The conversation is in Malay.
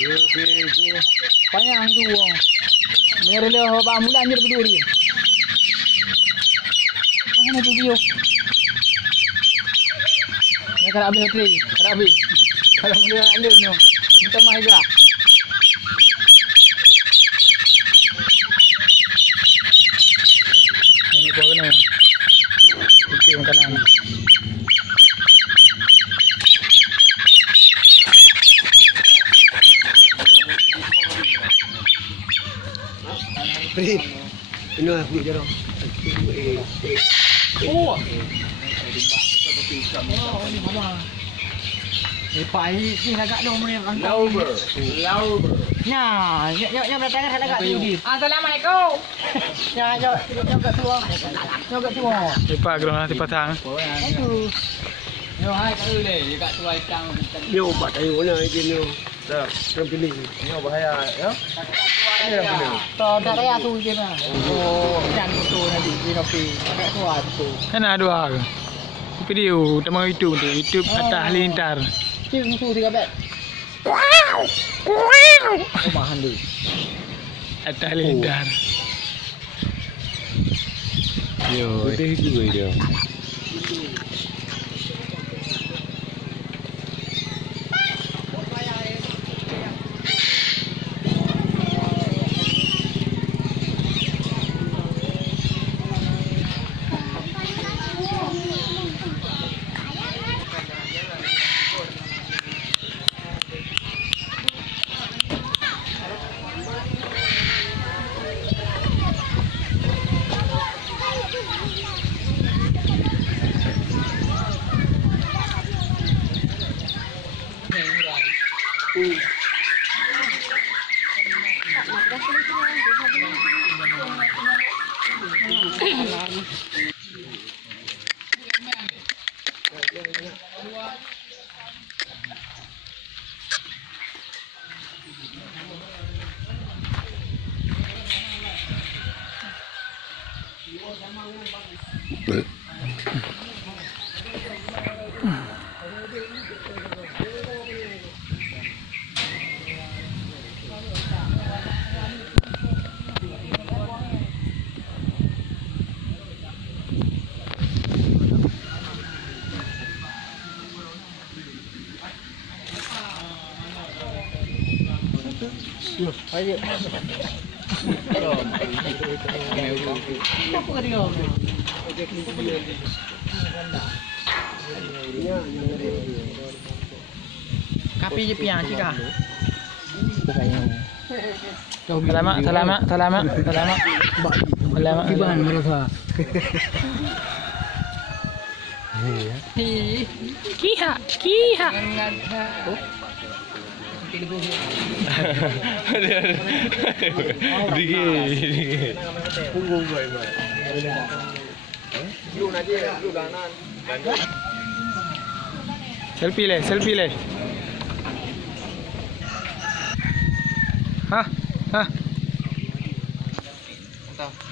Panjang tu wong. Mereka ho ba mula anjir berdua dia. Mana tu video? Ya kalau habis hotel, kalau habis. Kalau mula anjir no. Minta mahega. Ini kau kena. Okey makanan. Perih. Ini aku jarang. Oh. Ini apa? Lepas ni agak dong ni angkat. Lauber. Nya bertanya ada kat sini. Assalamualaikum. Ya kat tua. Kat tua. Lepas gerang di patang. Itu. Yo hai kat le, kat tua itang. Dia ubat ayo mana dia ni. Dah, kena pilih. Ini bahaya ya. Tak ada tu je nah. Oh, jangan betul nanti di kopi. Kat tua tu. Kan ada dua ke? Video tentang YouTube tu, YouTube atas Halilintar. Cik musuh 3 bet. Oh, mahal dia. Atas Halilintar. Yo, Betul juga dia. Ayo. Apa dia? Kapi je piang cika. Salamat. Iban merasa. Kiha. Dikit. Punggung gue ini. Lu nanti lu kanan. Selfie le. Hah. Entah.